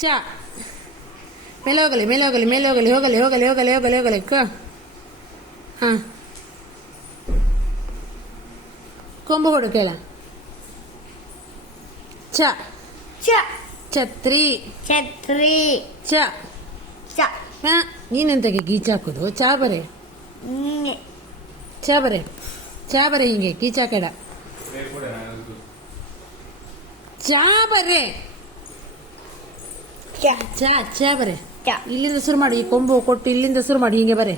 ಚ ಮೇಲೆ ಹೋಗಲಿ ಮೇಲೆ ಹೋಗಲಿ ಮೇಲೆ ಹೋಗಲಿ ಹೋಗಲಿ ಹೋಗಲಿ ಹೋಗಲಿ ಹೋಗಲಿ ಹೋಗಲಿ ಹಾಂ ಕೊಂಬು ಕೊಡು ಕೇಳ ಚ ಚ ಛತ್ರಿ ಛತ್ರಿ ಚ ಚ ಹಾಂ ನೀನೆಂತಕ್ಕೆ ಗೀಚ ಹಾಕೋದು ಚಾ ಬರೆ ಚಾ ಬರೆ ಚಾ ಬರೆ ಹಿಂಗೆ ಗೀಚ ಹಾಕಡ ಚಾ ಬರೆ ಚ ಚಾ ಚಾ ಬರೆ ಚ ಇಲ್ಲಿಂದ ಶುರು ಮಾಡಿ ಈ ಕೊಂಬು ಕೊಟ್ಟು ಇಲ್ಲಿಂದ ಶುರು ಮಾಡಿ ಹಿಂಗೆ ಬರೆ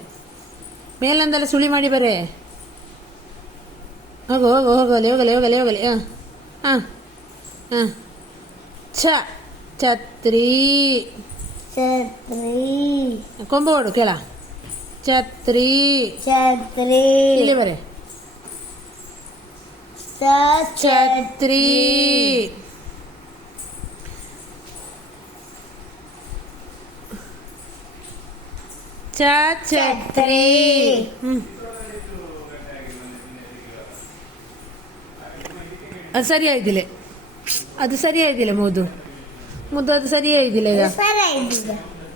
ಮೇಲಂದೆಲ್ಲ ಸುಳಿ ಮಾಡಿ ಬರೆ ಹೋಗು ಹೋಗು ಹೋಗಲಿ ಹೋಗಲಿ ಹೋಗಲಿ ಹೋಗಲಿ ಹಾಂ ಹಾಂ ಹಾಂ ಛ ಛತ್ರಿ ಛತ್ರಿ ಕೊಂಬು ಕೊಡು ಕೇಳ ಛತ್ರಿ ಛತ್ರಿ ಇಲ್ಲಿ ಬರೆ ಛತ್ರಿ ಚ ಛತ್ರಿ ಅದು ಸರಿ ಆಯ್ದಿಲ್ಲ ಅದು ಸರಿ ಆಯ್ದಿಲ್ಲ ಮುದ್ದು ಅದು ಸರಿ ಆಯ್ದಿಲ್ಲ ಈಗ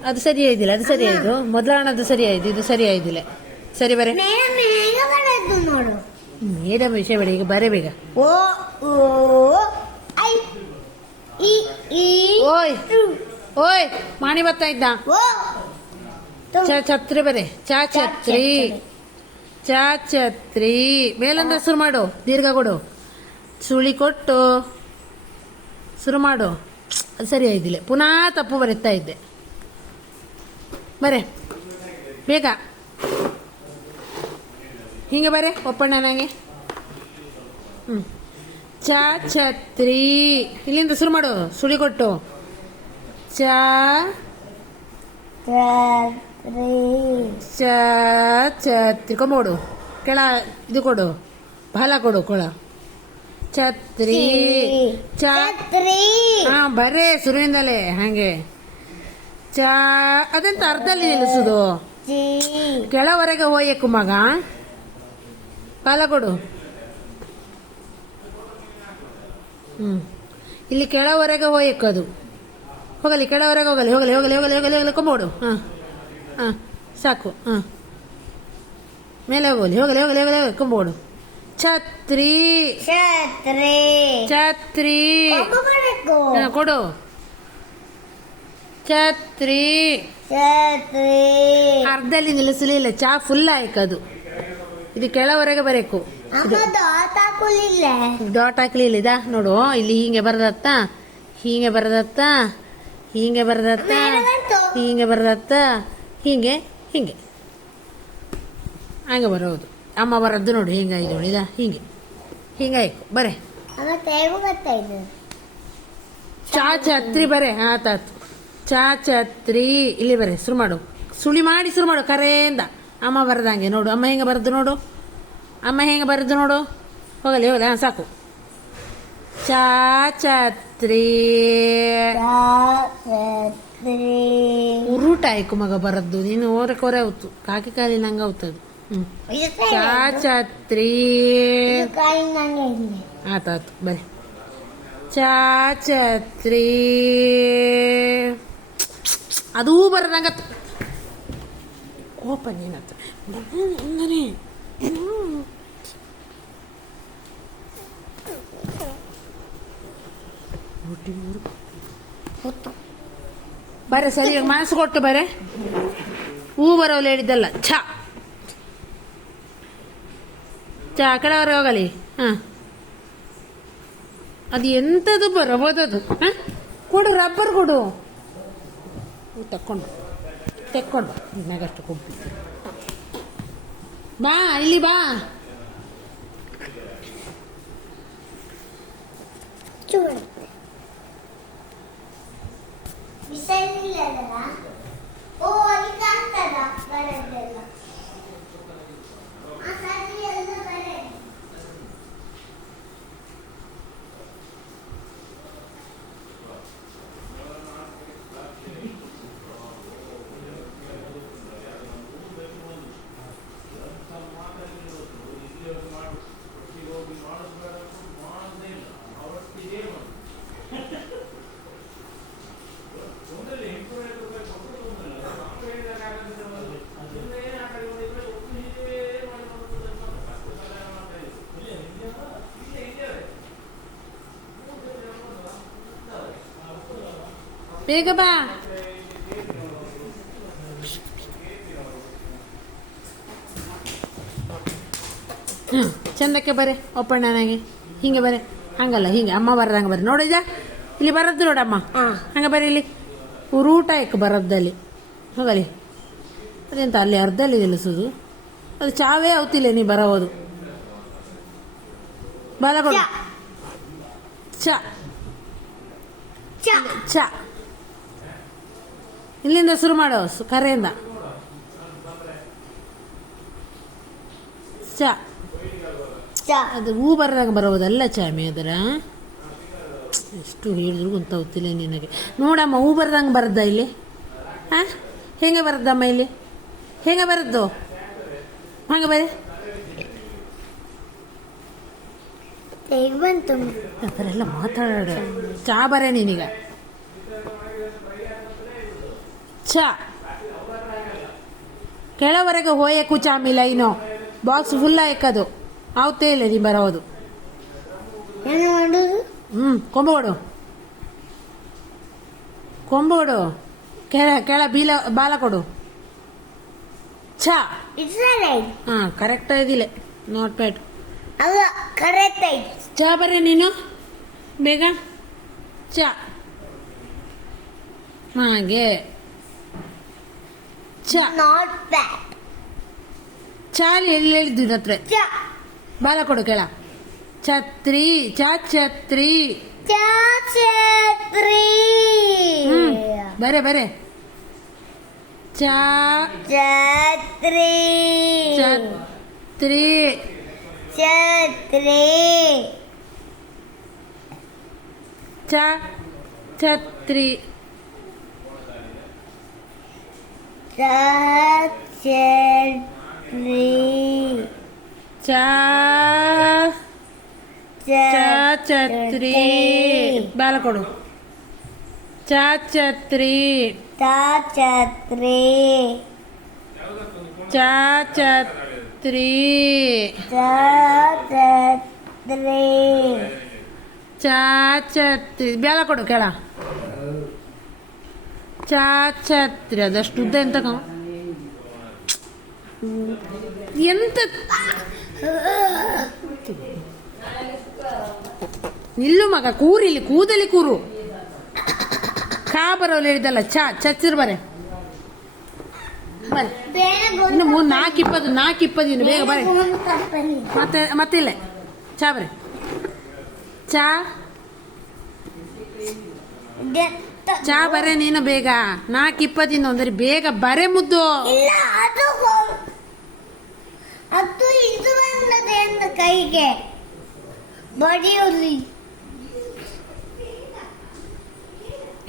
ಅದು ಸರಿ ಆಯ್ದಿಲ್ಲ ಅದು ಸರಿ ಆಯ್ತು ಮೊದಲಾಣದು ಸರಿ ಆಯ್ತು ಇದು ಸರಿ ಆಯ್ದಿಲ್ಲ ಸರಿ ಬರೆ ನೋಡು ಮೇಡಮ್ ವಿಷಯ ಬೇಡ ಈಗ ಬರೇ ಬೇಗ ಓ ಓ ಐ ಇ ಈ ಓಯ್ ಓಯ್ ಮಾಣಿ ಬರ್ತಾ ಇದ್ದ ಓ ಛತ್ರಿ ಬರೆ ಚ ಛತ್ರಿ ಚ ಛತ್ರಿ ಮೇಲಂದ ಶುರು ಮಾಡು ದೀರ್ಘ ಕೊಡು ಸುಳಿ ಕೊಟ್ಟು ಶುರು ಮಾಡು ಅದು ಸರಿ ಆಯ್ದಿಲ್ಲ ಪುನಃ ತಪ್ಪು ಬರೀತಾ ಇದ್ದೆ ಬರೆ ಬೇಗ ಹಿಂಗೆ ಬರೆ ಒಪ್ಪಣ್ಣ ನನಗೆ ಚ ಛತ್ರಿ ಇಲ್ಲಿಂದ ಶುರು ಮಾಡು ಸುಳಿ ಕೊಟ್ಟು ಚ ಚ ಛತ್ರಿ ಕೊಂಬೋಡು ಕೆಳ ಇದು ಕೊಡು ಬಾಲ ಕೊಡು ಕೊಳ ಛತ್ರಿ ಛತ್ರಿ ಹಾ ಬರೇ ಶುರುವಿಂದಲೇ ಹಾಗೆ ಚ ಅದೆಂತ ಅರ್ಧಲ್ಲಿ ನಿಲ್ಲಿಸುದು ಜಿ ಕೆಳವರೆಗೆ ಹೋಯಕ್ಕು ಮಗ ಬಾಲ ಕೊಡು ಇಲ್ಲಿ ಕೆಳವರೆಗೆ ಹೋಯಕ್ಕದು ಹೋಗಲಿ ಕೆಳವರೆಗೆ ಹೋಗಲಿ ಹೋಗಲಿ ಹೋಗಲಿ ಹೋಗಲಿ ಹೋಗಲಿ ಹೋಗಲಿ ಕೊಂಬೋಡು ಹಾಂ ಹಾಂ ಸಾಕು ಹಾಂ ಮೇಲೆ ಹೋಗಲಿ ಹೋಗಲಿ ಹೋಗಲಿ ಹೋಗಲಿ ಹೋಗಲಿ ಕೊಂಬೋಡು ಛತ್ರಿ ಛತ್ರಿ ಛತ್ರಿ ಕೊಂಬು ಕೊಡು ಛತ್ರಿ ಛತ್ರಿ ಅರ್ಧಲ್ಲಿ ನಿಲ್ಲಿಸಲಿಲ್ಲ ಚಾ ಫುಲ್ ಆಯ್ಕದು ಇದು ಕೆಳವರೆಗೆ ಬರೇಕು ಅಮ್ಮ ದೋತ ಹಾಕಲಿಲ್ಲ ಡಾಟ್ ಹಾಕ್ಲಿಲ್ಲ ಇದಾ ನೋಡು ಇಲ್ಲಿ ಹೀಗೆ ಬರದತ್ತ ಹೀಗೆ ಬರದತ್ತ ಹೀಗೆ ಬರದತ್ತ ಹೀಗೆ ಬರದತ್ತ ಹೀಗೆ ಹೀಗೆ ಹಂಗೆ ಬರೋದು ಅಮ್ಮ ಬರದ್ದು ನೋಡು ಹಿಂಗಾಯ್ತು ನೋಡಿ ಇದಾ ಹೀಗೆ ಹಿಂಗಾಯ್ತು ಬರೇ ಅಮ್ಮ ತೇಗು ಬರ್ತಾ ಇದೆ ಚಾ ಛತ್ರಿ ಬರೇ ಆತಾತು ಚಾ ಛತ್ರಿ ಇಲ್ಲಿ ಬರೇ ಶುರು ಮಾಡು ಸುಳಿ ಮಾಡಿ ಶುರು ಮಾಡು ಕರೆಯಿಂದ ಅಮ್ಮ ಬರದಂಗೆ ನೋಡು ಅಮ್ಮ ಹೆಂಗೆ ಬರದ್ದು ನೋಡು ಅಮ್ಮ ಹೆಂಗೆ ಬರದ್ದು ನೋಡು ಹೋಗಲಿ ಹೋಗಲಿ ಹಾಂ ಸಾಕು ಚಾ ಛತ್ರಿ ಛತ್ರಿ ಉರುಟ ಆಯ್ಕು ಮಗ ಬರದ್ದು ನೀನು ಓರೆ ಕೊರೆ ಅವತ್ತು ಕಾಕಿ ಕಾಲಿ ನಂಗೆ ಅವತ್ತದು ಚಾ ಛತ್ರಿ ಕಾಯಿ ನಂಗೆ ಇಲ್ಲ ಆತಾತು ಬರೀ ಚಾ ಛತ್ರಿ ಅದೂ ಬರದಂಗ ಕೋಪ ನೀನತ್ತ ಹಂಗನೇ ಬರೇ ಸರಿ ಮನಸ್ಸು ಕೊಟ್ಟು ಬರೇ ಹೂ ಬರೋಲ್ಲ ಹೇಳಿದ್ದಲ್ಲ ಛ ಚಾ ಕಡೆವರೆಗೆ ಹೋಗಲಿ ಹಾಂ ಅದು ಎಂಥದ್ದು ಬರಬೋದದು ಹಾಂ ಕೊಡು ರಬ್ಬರ್ ಕೊಡು ತಕ್ಕೊಂಡು ತೆಕ್ಕೊಂಡು ನಗಷ್ಟು ಕೊಬ್ಬು ಬಾ ಇಲ್ಲಿ ಬಾ ಚೂರು ಬಿಸಿಲಿಲ್ಲ ಓ ಅಲ್ಲಿ ಕಾಣ್ತದ ಬರದ್ದೆಲ್ಲ ಆ ಸರಿ ಎಲ್ಲ ಬರೆ ಬೇಗ ಬಾ. ಚಂದಕ್ಕೆ ಬರೆ ಒಪ್ಪಣ್ಣನಾಗೆ ಹಿಂಗೆ ಬರೆ, ಹಂಗಲ್ಲ ಹಿಂಗೆ ಅಮ್ಮ ಬರದಂಗೆ ಬರ್ರಿ ನೋಡಿದ ಇಲ್ಲಿ ಬರದ್ದು ನೋಡಮ್ಮ, ಹಂಗೆ ಬರೀ ಇಲ್ಲಿ ಉರೂಟ ಇಕ್ಕು ಬರದ್ದಲ್ಲಿ ಹೋಗಲಿ. ಅದೆಂತ ಅಲ್ಲಿ ಅರ್ಧಲ್ಲಿ ನಿಲ್ಲಿಸೋದು, ಅದು ಚಾವೇ ಅವತಿಲ್ಲ ನೀ ಬರೋದು. ಬಾಲ ಕೊಡು. ಚ ಚ ಇಲ್ಲಿಂದ ಶುರು ಮಾಡೋ ಕರೆಯಿಂದ. ಚ ಅದು ಹೂ ಬರ್ದಂಗೆ ಬರೋದಲ್ಲ ಚಾಮಿ ಅದರ. ಎಷ್ಟು ಹೇಳಿದ್ರು ಗೊತ್ತಾಗ್ತಿಲ್ಲ ನಿನಗೆ. ನೋಡಮ್ಮ ಹೂ ಬರ್ದಂಗೆ ಬರದ್ದ ಇಲ್ಲಿ? ಹಾಂ ಹೆಂಗೆ ಬರದ್ದಮ್ಮ ಇಲ್ಲಿ? ಹೆಂಗೆ ಬರದ್ದು? ಹಂಗೆ ಬರೀ ಬಂತು ಆ ಥರ ಎಲ್ಲ ಮಾತಾಡ. ಚಾ ಬರೇ ನೀನೀಗ. ಚ ಕೆಳವರೆಗೆ ಹೋಯಕು ಚಾಮಿ ಲೈನು ಬಾಕ್ಸ್ ಫುಲ್ ಆಯ್ಕದು ಆವತ್ತೇ ಇಲ್ಲ ನೀ ಬರೋದು. ಏನು ಮಾಡೋದು? ಕೊಂಬು ಕೊಡು, ಕೊಂಬು ಕೊಡು, ಕೆಳ ಬಾಲ ಕೊಡು. ಚ ಇಟ್ಸ್ ರೈಟ್. ಹಾಂ ಕರೆಕ್ಟ್ ಇದಿಲ್ಲ, ನಾಟ್ ಬ್ಯಾಡ್. ಅಲ್ಲ ಕರೆಕ್ಟ್ ಐತಿ. ಚಾ ಬರ್ರಿ ನೀನು ಬೇಗ. ಚ ಹಾಗೆ ಚ ನಾಟ್ ಬ್ಯಾಡ್. ಚಾಲಿ ಎಲ್ಲಿ ಹೇಳಿದ್ದು ಹತ್ರ. ಚ ಬಾಲ ಕೊಡು ಕೆಳ. ಛತ್ರಿ ಚ ಛತ್ರಿ. ಛತ್ರಿ. ಬರೆ ಬರೆ. ಚ ಛತ್ರಿ. ಛತ್ರಿ ಛತ್ರಿ. ಚ ಛತ್ರಿ. ಛತ್ರಿ. ಚ ಛತ್ರಿ. ಬಾಲ ಕೊಡು. ಚ ಛತ್ರಿ. ಛತ್ರಿ. ಚ ಛತ್ರಿ. ಛತ್ರಿ. ಚ ಛತ್ರಿ. ಬಾಲ ಕೊಡು ಕೆಳ. ಚ ಛತ್ರಿ. ಅದಷ್ಟು ಉದ್ದ ಎಂತ ಎಂತ ನಿಲ್ಲು ಮಗ, ಕೂರಿಲಿ ಕೂದಲಿ ಕೂರು. ಖಾ ಬರೋಲ್ಲ ಹೇಳಿದಲ್ಲ. ಚ ಚಚ್ಚಿರ್ ಬರೆ ಬರೆ. ಇನ್ನು 4:20 ಇನ್ನು ಬೇಗ ಬರೆ. ಮತ್ತಿಲ್ಲ ಚಾ ಬರೆ. ಚಾ ಬರೆ ನೀನು ಬೇಗ. 4:20 ಅಂದರೆ ಬೇಗ ಬರೆ ಮುದ್ದು. ಇಲ್ಲ ಅದು ಇದು ಬಂದದೆ ಎಂದು ಕೈಗೆ ಬಡಿಯುಲಿ.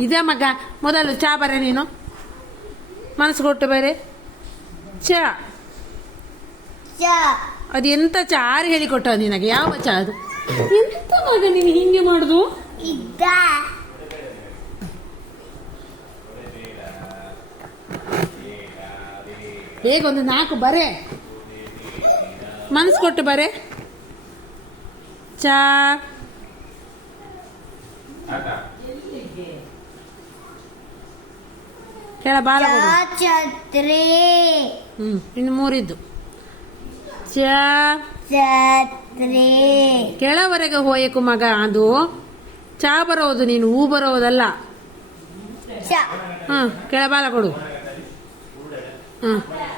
ಇದೇ ಮಗ ಮೊದಲು ಚಾ ಬರೆ ನೀನು, ಮನಸ್ಸು ಕೊಟ್ಟು ಬರೆ. ಚಾ ಅದು ಎಂತ ಚಾ ಆರು ಹೇಳಿಕೊಟ್ಟ ನಿನಗೆ? ಯಾವ ಚಾ ಅದು? ಎಂತ ಮಗ ನೀನು ಹಿಂಗೆ ಮಾಡುದು? ಇದ್ದ ಬೇಗ ಒಂದು 4 ಬರೆ, ಮನಸ್ಸು ಕೊಟ್ಟು ಬರೆ. ಚಾ ಕೆಳ ಬಾಲ ಕೊಡು. ಛತ್ರಿ. ಇನ್ನು 3 ಇದ್ದು. ಚ ಛತ್ರಿ. ಕೆಳವರೆಗೆ ಹೋಯಕು ಮಗ. ಅದು ಚಾ ಬರೋದು, ನೀನು ಹೂ ಬರೋದಲ್ಲ. ಕೆಳ ಬಾಲ ಕೊಡು.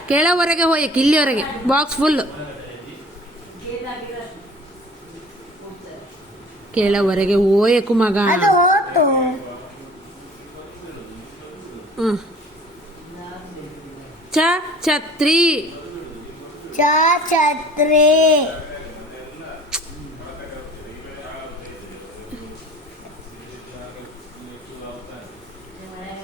ಕೆಳವರೆಗೆ ಹೋಯಕ್, ಇಲ್ಲಿವರೆಗೆ ಬಾಕ್ಸ್ ಫುಲ್. ಕೆಳವರೆಗೆ ಹೋಯಕು ಮಗ. ಅದು ಹೋತು. ಚ ಛತ್ರಿ. ಛತ್ರಿ.